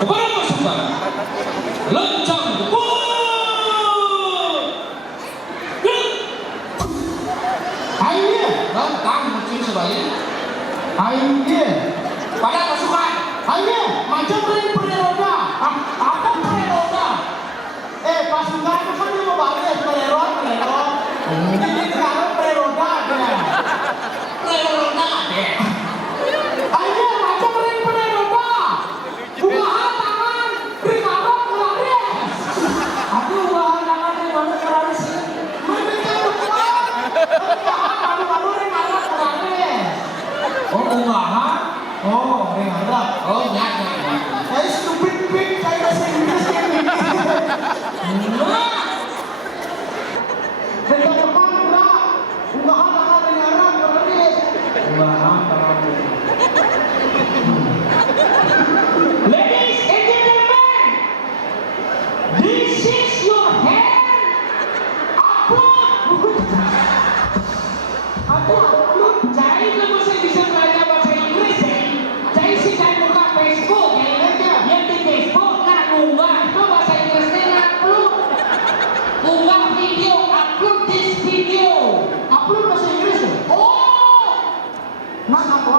kepada pasukan lencang gempur. Ayo, Tentang muncul sebagai ayo, pada pasukan. ayo, macam peri roda. Apa peri roda? Pasukan itu kan dia mau balik peri roda. Ini sekarang peri roda dia. Reroda ada. Ayo, macam peri roda. Buka tangan, beri marah kelaris. Aduh, buka tangan beri marah kelaris. Mereka bukan. Baru-baru beri marah kelaris. Oh, unggahan. Oh, beri marah. Oh, nyak. Stupid pig kayak bahasa Inggris ini. Nah, Dekat depan gerak. Unggahan tangan beri marah kelaris. Unggahan tangan beri marah. Ladies and gentlemen, this is your hand. Upload. Apa? Upload. Jadi kalau saya bisa belajar bahasa Inggris, jadi sih saya buka Facebook, yang di Facebook nak unggah itu bahasa Inggrisnya nak upload. Unggah video, upload this video. Upload bahasa Inggris ya? Oh, Nak, aku